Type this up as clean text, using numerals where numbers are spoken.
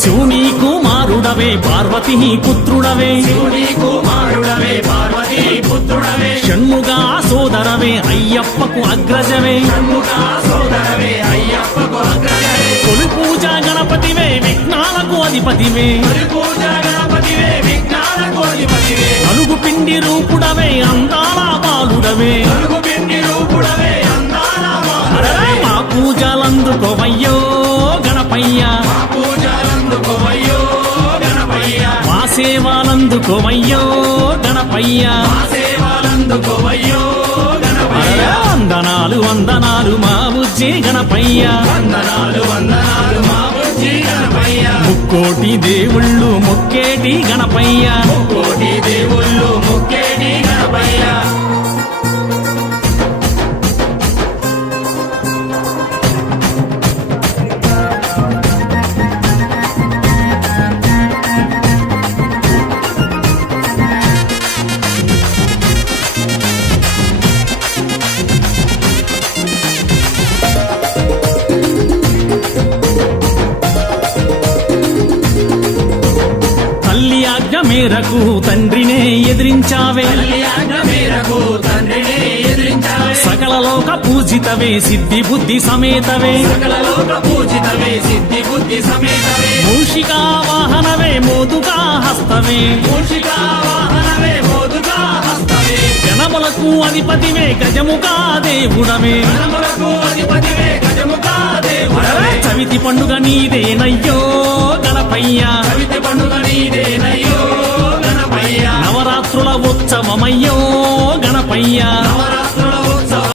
శివుని కుమారుడవే పార్వతీ పుత్రుడవే, శివుని కుమారుడవే పార్వతీ పుత్రుడవే, షణ్ముగా సోదరవే అయ్యప్పకు అగ్రజవే, షణ్ముగా సోదరవే అయ్యప్పకు అగ్రజవే, తొలి పూజ గణపతివే విఘ్నాలకు అధిపతివే, తొలి పూజ గణపతివే విఘ్నాలకు అధిపతివే, అలుగు పిండి రూపుడవే అందాల బాలుడవే, అలుగు పిండి రూపుడవే అందాల బాలుడవే, మా పూజలందుకోవయ్యో గణపయ్య, మా పూజలందుకోవయ్యో గణపయ్య, మా సేవలందుకోవయ్యో గణపయ్య, మా సేవలందుకోవయ్యో గణపయ్య, వందనాలు వందనాలు మా బుజ్జి గణపయ్య, వందనాలు వందనాలు మా బుజ్జి గణపయ్య, ముక్కోటి దేవుళ్ళు మొక్కేటి గణపయ్య, కోటి దేవుళ్ళు ముక్కేటి గణపయ్య. తల్లి ఆజ్ఞ మేరకు తండ్రినే ఎదిరించావే, కళ్యాణ మేరకు తండ్రిని ఎదిరించావే, సకల లోక పూజితవే సిద్ధి బుద్ధి సమేతవే, సకల లోక పూజితవే సిద్ధి బుద్ధి సమేతవే, మూషికా వాహనవే మోదుగా హస్తవే, మూషికా వాహనవే మోదుగా హస్తవే, గణములకు అధిపతివే గజముగా దేవుడవే, గణములకు అధిపతివే గజముఖా దేవుడవే, చవితి పండుగ నీదేనయ్యో గణపయ్య, కవిత పండుగ నీదేనయ్యో గణపయ్య, నవరాత్రుల ఉత్సవమయ్యో గణపయ్య, నవరాత్రుల